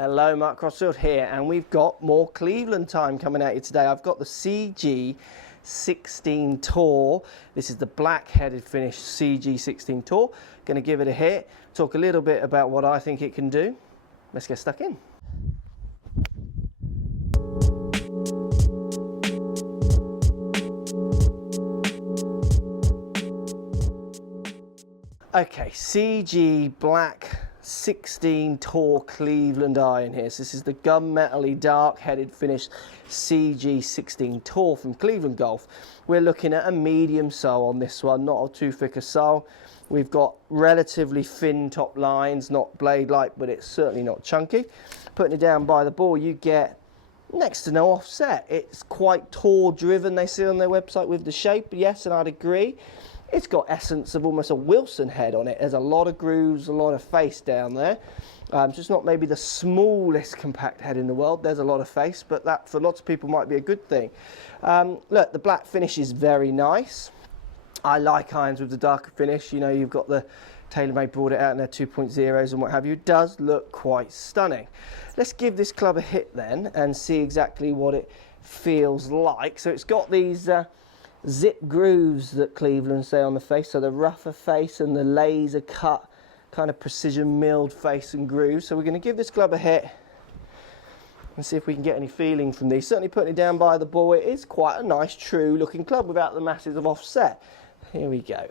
Hello, Mark Crossfield here, and we've got more Cleveland time coming at you today. I've got the CG16 Tour. This is the black-headed finish CG16 Tour. Going to give it a hit, talk a little bit about what I think it can do. Let's get stuck in. Okay, CG Black 16 Tour Cleveland iron here. So this is the gunmetal-y dark-headed finish CG16 Tour from Cleveland Golf. We're looking at a medium sole on this one, not too thick a sole. We've got relatively thin top lines, not blade-like, but it's certainly not chunky. Putting it down by the ball, you get next to no offset. It's quite tour-driven, they say on their website, with the shape, yes, and I'd agree. It's got essence of almost a Wilson head on it. There's a lot of grooves, a lot of face down there. So it's not maybe the smallest compact head in the world. There's a lot of face, but that for lots of people might be a good thing. Look, the black finish is very nice. I like irons with the darker finish. You know, you've got the TaylorMade brought it out in their 2.0s and what have you. It does look quite stunning. Let's give this club a hit then and see exactly what it feels like. So it's got these zip grooves that Cleveland say on the face, so the rougher face and the laser cut kind of precision milled face and grooves. So we're going to give this club a hit and see if we can get any feeling from these. Certainly putting it down by the ball, it is quite a nice true looking club without the masses of offset. Here we go.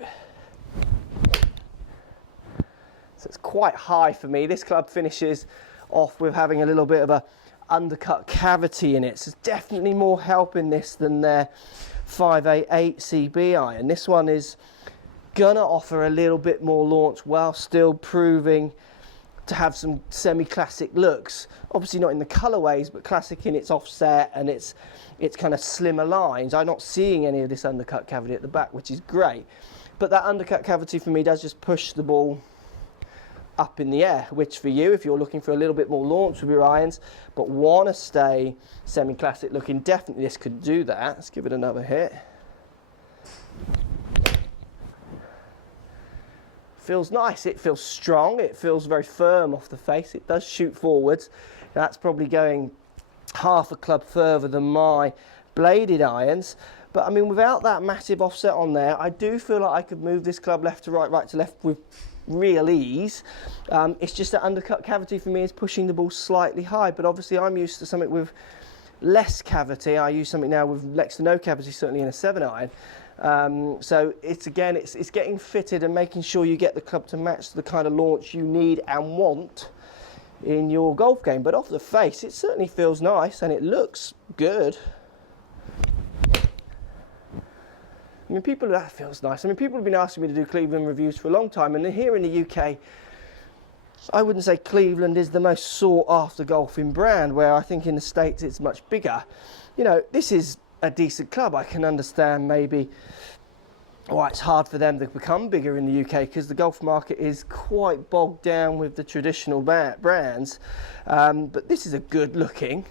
So it's quite high for me. This club finishes off with having a little bit of a undercut cavity in it, so it's definitely more help in this than their 588 CB iron. This one is gonna offer a little bit more launch while still proving to have some semi-classic looks. Obviously not in the colorways, but classic in its offset and its kind of slimmer lines. I'm not seeing any of this undercut cavity at the back, which is great. But that undercut cavity for me does just push the ball up in the air, which for you, if you're looking for a little bit more launch with your irons but want to stay semi-classic looking, definitely this could do that. Let's give it another hit. Feels nice, it feels strong, it feels very firm off the face, it does shoot forwards. That's probably going half a club further than my bladed irons, but I mean without that massive offset on there, I do feel like I could move this club left to right, right to left with real ease. It's just that undercut cavity for me is pushing the ball slightly high, but obviously I'm used to something with less cavity. I use something now with next to no cavity, certainly in a 7-iron. So it's getting fitted and making sure you get the club to match the kind of launch you need and want in your golf game. But off the face, it certainly feels nice and it looks good. I mean, that feels nice. I mean, people have been asking me to do Cleveland reviews for a long time, and here in the UK, I wouldn't say Cleveland is the most sought after golfing brand, where I think in the States it's much bigger. You know, this is a decent club. I can understand maybe why it's hard for them to become bigger in the UK, because the golf market is quite bogged down with the traditional brands. But this is a good looking,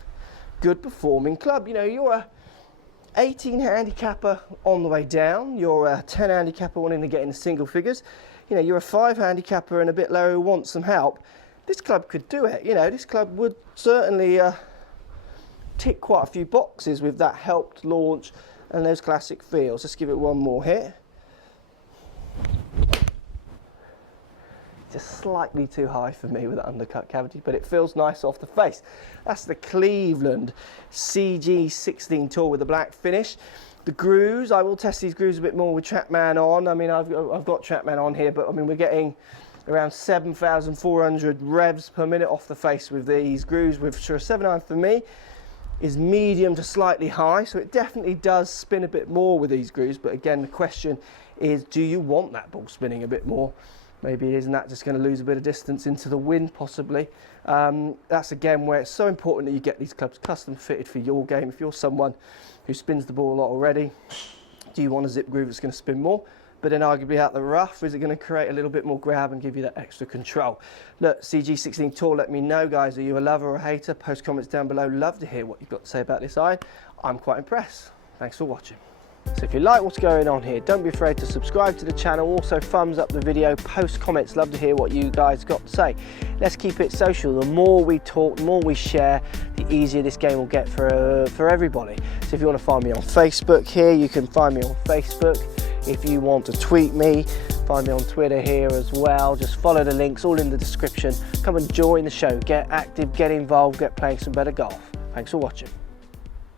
good performing club. You know, you're a 18 handicapper on the way down, you're a 10 handicapper wanting to get into single figures, you know, you're a 5 handicapper and a bit lower who wants some help. This club could do it. You know, this club would certainly tick quite a few boxes with that helped launch and those classic feels. Let's give it one more hit. Just slightly too high for me with that undercut cavity, but it feels nice off the face. That's the Cleveland CG16 Tour with the black finish. The grooves, I will test these grooves a bit more with TrackMan on. I mean, I've got TrackMan on here, but I mean, we're getting around 7,400 revs per minute off the face with these grooves, which for a 7-iron for me is medium to slightly high, so it definitely does spin a bit more with these grooves. But again, the question is, do you want that ball spinning a bit more? Maybe isn't that just going to lose a bit of distance into the wind, possibly. That's again where it's so important that you get these clubs custom fitted for your game. If you're someone who spins the ball a lot already, do you want a zip groove that's going to spin more? But then arguably out the rough, is it going to create a little bit more grab and give you that extra control? Look, CG16 Tour, let me know, guys. Are you a lover or a hater? Post comments down below. Love to hear what you've got to say about this iron. I'm quite impressed. Thanks for watching. So if you like what's going on here, don't be afraid to subscribe to the channel. Also thumbs up the video, post comments, love to hear what you guys got to say. Let's keep it social. The more we talk, the more we share, the easier this game will get for everybody. So if you want to find me on Facebook here, you can find me on Facebook. If you want to tweet me, find me on Twitter here as well. Just follow the links, all in the description. Come and join the show, get active, get involved, get playing some better golf. Thanks for watching.